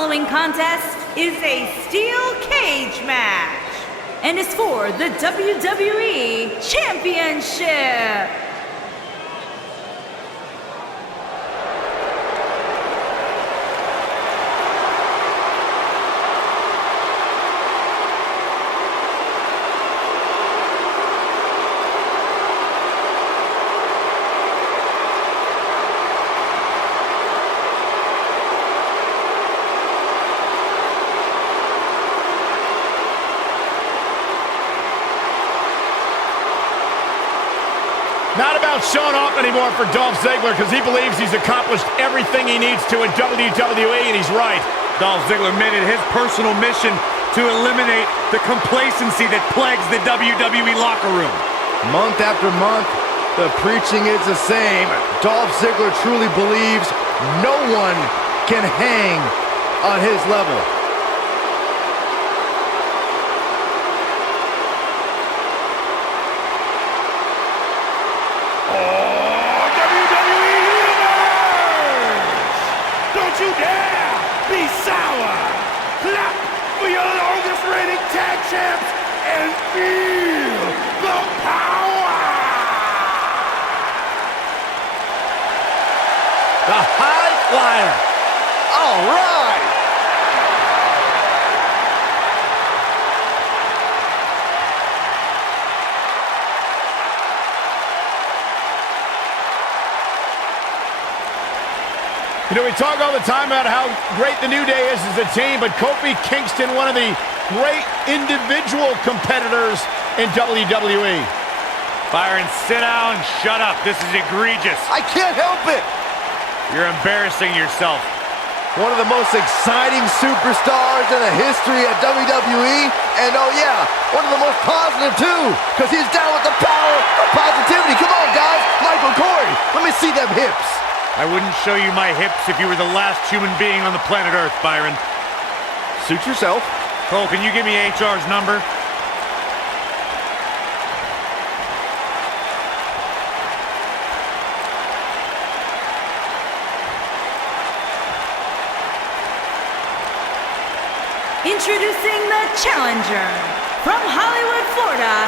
following contest is a steel cage match and is for the WWE Championship. Not about showing off anymore for Dolph Ziggler because he believes he's accomplished everything he needs to in WWE, and he's right. Dolph Ziggler made it his personal mission to eliminate the complacency that plagues the WWE locker room. Month after month, the preaching is the same. Dolph Ziggler truly believes no one can hang on his level. You dare be sour. Clap for your longest reigning tag champs and feel the power. The high flyer. All right. You know, we talk all the time about how great the New Day is as a team, but Kofi Kingston, one of the great individual competitors in WWE. Byron, sit down, shut up. This is egregious. I can't help it. You're embarrassing yourself. One of the most exciting superstars in the history of WWE, and oh yeah, one of the most positive too, because he's down with the power of positivity. Come on, guys. Michael Corey, let me see them hips. I wouldn't show you my hips if you were the last human being on the planet Earth, Byron. Suit yourself. Cole, can you give me HR's number? Introducing the challenger from Hollywood, Florida,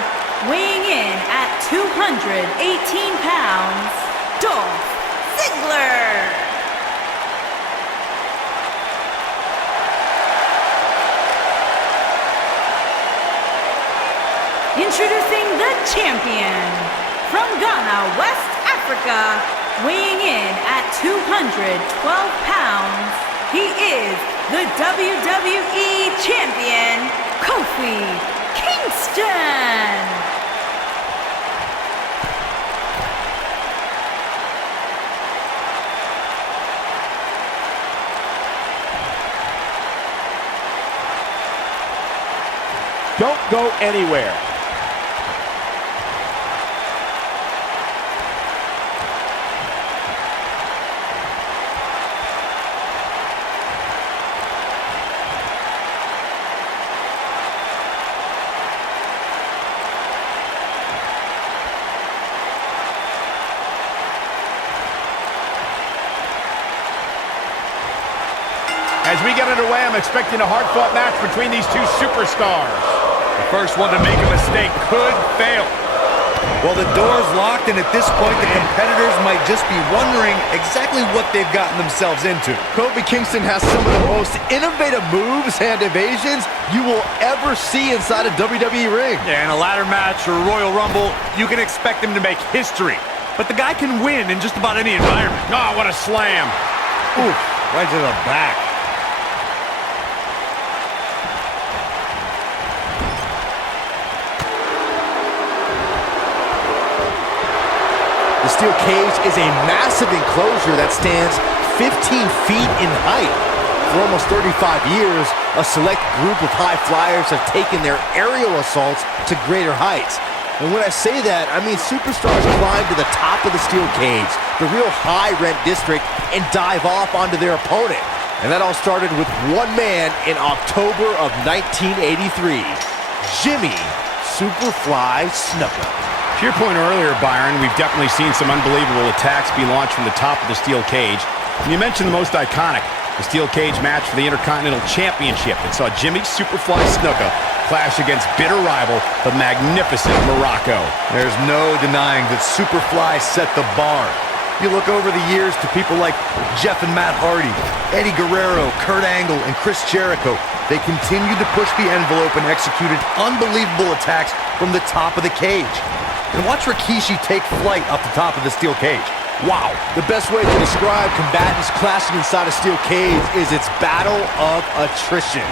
weighing in at 218 pounds, Dolph Ziggler. Introducing the champion from Ghana, West Africa, weighing in at 212 pounds, he is the WWE Champion, Kofi Kingston. Don't go anywhere. As we get underway, I'm expecting a hard-fought match between these two superstars. The first one to make a mistake could fail. Well, the door's locked, and at this point, the competitors might just be wondering exactly what they've gotten themselves into. Kofi Kingston has some of the most innovative moves and evasions you will ever see inside a WWE ring. Yeah, in a ladder match or a Royal Rumble, you can expect him to make history. But the guy can win in just about any environment. Oh, what a slam. Oof, right to the back. The steel cage is a massive enclosure that stands 15 feet in height. For almost 35 years, a select group of high flyers have taken their aerial assaults to greater heights. And when I say that, I mean superstars climb to the top of the steel cage, the real high-rent district, and dive off onto their opponent. And that all started with one man in October of 1983, Jimmy Superfly Snuka. To your point earlier, Byron, we've definitely seen some unbelievable attacks be launched from the top of the steel cage. And you mentioned the most iconic. The steel cage match for the Intercontinental Championship that saw Jimmy Superfly Snuka clash against bitter rival, the magnificent Morocco. There's no denying that Superfly set the bar. You look over the years to people like Jeff and Matt Hardy, Eddie Guerrero, Kurt Angle, and Chris Jericho. They continued to push the envelope and executed unbelievable attacks from the top of the cage. And watch Rikishi take flight off the top of the steel cage. Wow. The best way to describe combatants clashing inside a steel cage is its battle of attrition.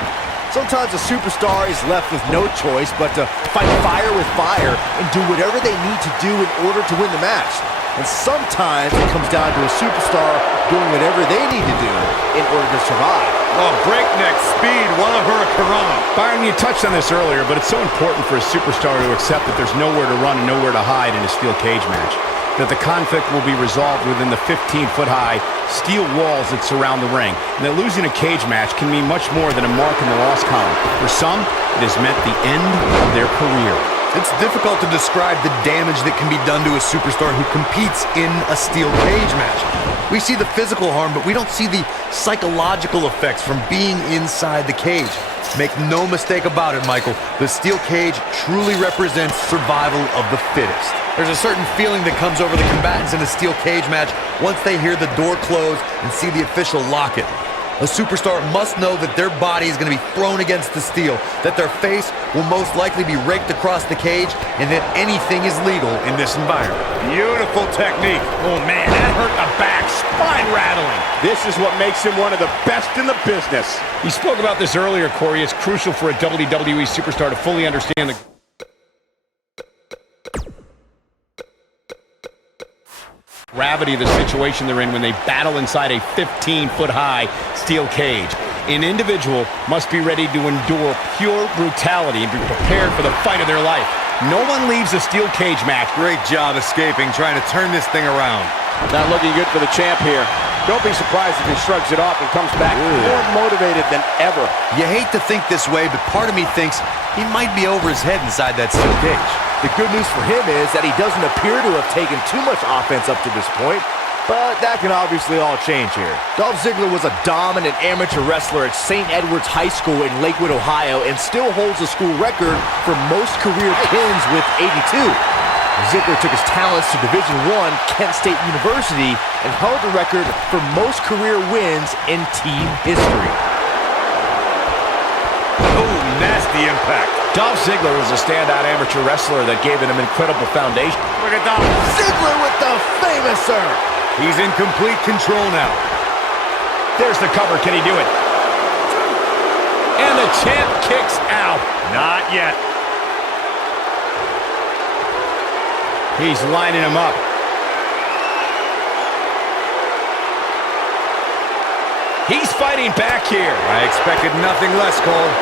Sometimes a superstar is left with no choice but to fight fire with fire and do whatever they need to do in order to win the match. And sometimes it comes down to a superstar doing whatever they need to do in order to survive. Oh, breakneck speed, Walla Hurricanrana. Byron, you touched on this earlier, but it's so important for a superstar to accept that there's nowhere to run and nowhere to hide in a steel cage match. That the conflict will be resolved within the 15-foot-high steel walls that surround the ring. And that losing a cage match can mean much more than a mark in the loss column. For some, it has meant the end of their career. It's difficult to describe the damage that can be done to a superstar who competes in a steel cage match. We see the physical harm, but we don't see the psychological effects from being inside the cage. Make no mistake about it, Michael. The steel cage truly represents survival of the fittest. There's a certain feeling that comes over the combatants in a steel cage match once they hear the door close and see the official lock it. A superstar must know that their body is going to be thrown against the steel, that their face will most likely be raked across the cage, and that anything is legal in this environment. Beautiful technique. Oh, man, that hurt the back. Spine rattling. This is what makes him one of the best in the business. You spoke about this earlier, Corey. It's crucial for a WWE superstar to fully understand the gravity of the situation they're in when they battle inside a 15-foot-high steel cage. An individual must be ready to endure pure brutality and be prepared for the fight of their life. No one leaves a steel cage match. Great job escaping, trying to turn this thing around. Not looking good for the champ here. Don't be surprised if he shrugs it off and comes back more motivated than ever. You hate to think this way, but part of me thinks he might be over his head inside that steel cage. The good news for him is that he doesn't appear to have taken too much offense up to this point, but that can obviously all change here. Dolph Ziggler was a dominant amateur wrestler at St. Edward's High School in Lakewood, Ohio, and still holds the school record for most career pins with 82. Ziggler took his talents to Division I Kent State University and held the record for most career wins in team history. Oh, nasty impact. Dolph Ziggler was a standout amateur wrestler that gave him an incredible foundation. Look at Dolph. Ziggler with the famouser. He's in complete control now. There's the cover. Can he do it? And the champ kicks out. Not yet. He's lining him up. He's fighting back here. I expected nothing less, Cole.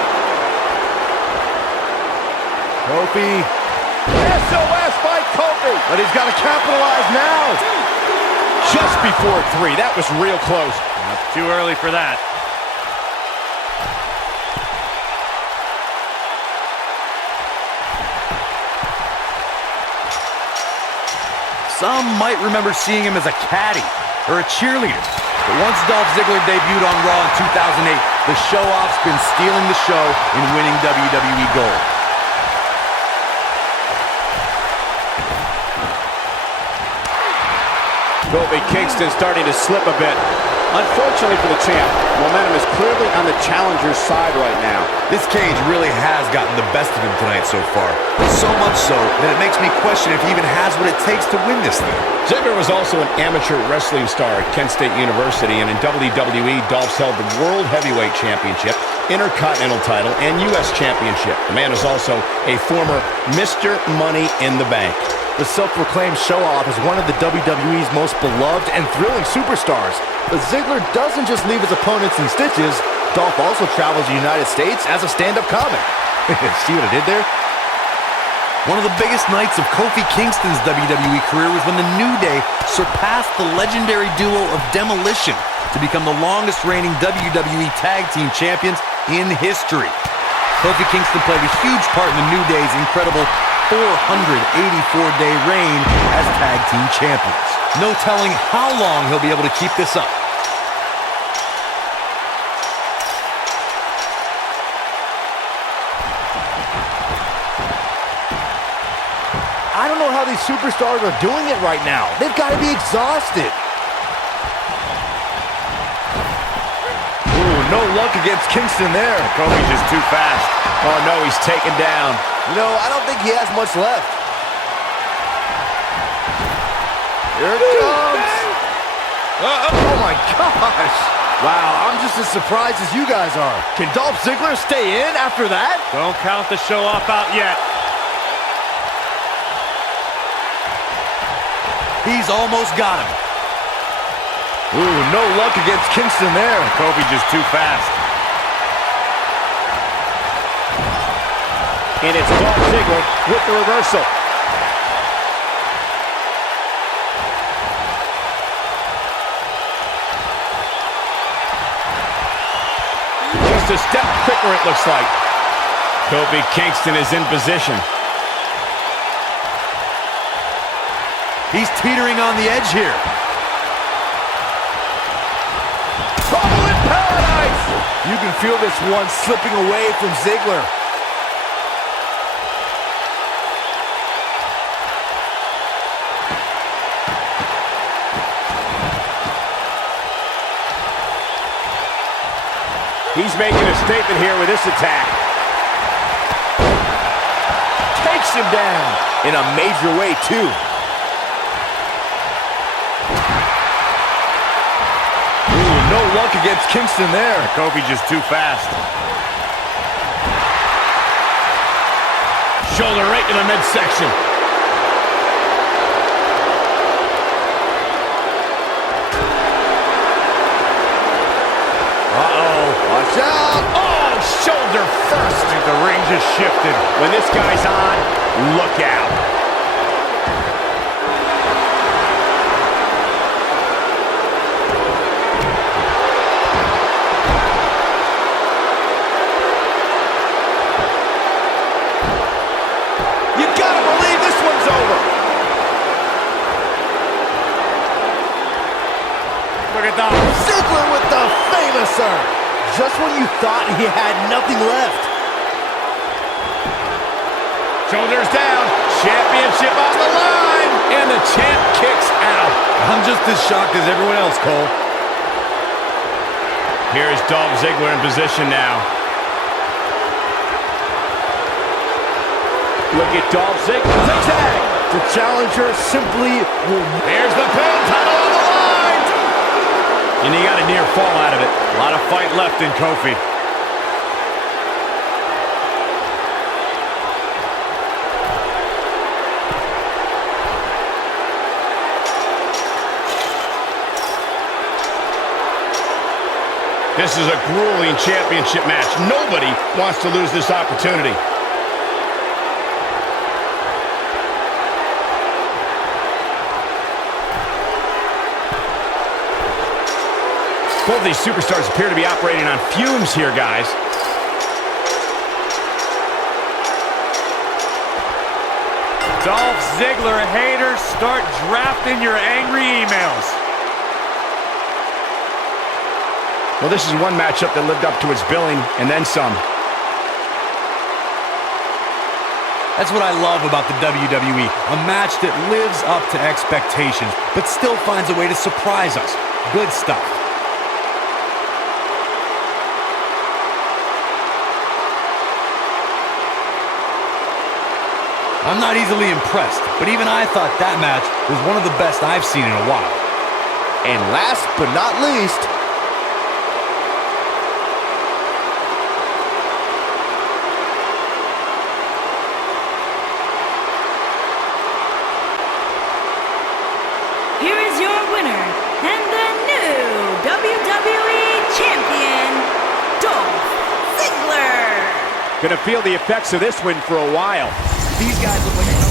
Kofi. SOS by Kofi. But he's got to capitalize now. Just before 3. That was real close. Too early for that. Some might remember seeing him as a caddy or a cheerleader. But once Dolph Ziggler debuted on Raw in 2008, the show-off's been stealing the show and winning WWE gold. Kofi Kingston starting to slip a bit. Unfortunately for the champ, momentum is clearly on the challenger's side right now. This cage really has gotten the best of him tonight so far. So much so that it makes me question if he even has what it takes to win this thing. Ziggler was also an amateur wrestling star at Kent State University, and in WWE, Dolph's held the World Heavyweight Championship, Intercontinental title, and U.S. Championship. The man is also a former Mr. Money in the Bank. The self-proclaimed show-off is one of the WWE's most beloved and thrilling superstars. But Ziggler doesn't just leave his opponents in stitches. Dolph also travels the United States as a stand-up comic. See what I did there? One of the biggest nights of Kofi Kingston's WWE career was when the New Day surpassed the legendary duo of Demolition to become the longest-reigning WWE Tag Team Champions in history. Kofi Kingston played a huge part in the New Day's incredible 484-day reign as Tag Team Champions. No telling how long he'll be able to keep this up. I don't know how these superstars are doing it right now. They've got to be exhausted. Ooh, no luck against Kingston there. Kofi's just too fast. Oh, no, he's taken down. You know, I don't think he has much left. Here it comes. Oh, my gosh. Wow, I'm just as surprised as you guys are. Can Dolph Ziggler stay in after that? Don't count the show off out yet. He's almost got him. Ooh, no luck against Kingston there. Kofi just too fast. And it's Dolph Ziggler with the reversal. Just a step quicker, it looks like. Kofi Kingston is in position. He's teetering on the edge here. Trouble in paradise! You can feel this one slipping away from Ziggler. He's making a statement here with this attack. Takes him down in a major way, too. Ooh, no luck against Kingston there. Kofi just too fast. Shoulder right to the midsection. Watch out! Oh, shoulder first. I think the ring just shifted. When this guy's on, look out. You gotta believe this one's over. Look at that. Ziggler with the famouser. Just when you thought he had nothing left. Shoulders down. Championship on the line. And the champ kicks out. I'm just as shocked as everyone else, Cole. Here is Dolph Ziggler in position now. Look at Dolph Ziggler. Zigzag. The challenger simply will... Here's the pin. Title on the line. And he got a near fall out of it. A lot of fight left in Kofi. This is a grueling championship match. Nobody wants to lose this opportunity. Both of these superstars appear to be operating on fumes here, guys. Dolph Ziggler haters, start drafting your angry emails. Well, this is one matchup that lived up to its billing and then some. That's what I love about the WWE. A match that lives up to expectations, but still finds a way to surprise us. Good stuff. I'm not easily impressed, but even I thought that match was one of the best I've seen in a while. And last but not least... Here is your winner and the new WWE Champion, Dolph Ziggler. Gonna feel the effects of this win for a while. These guys look like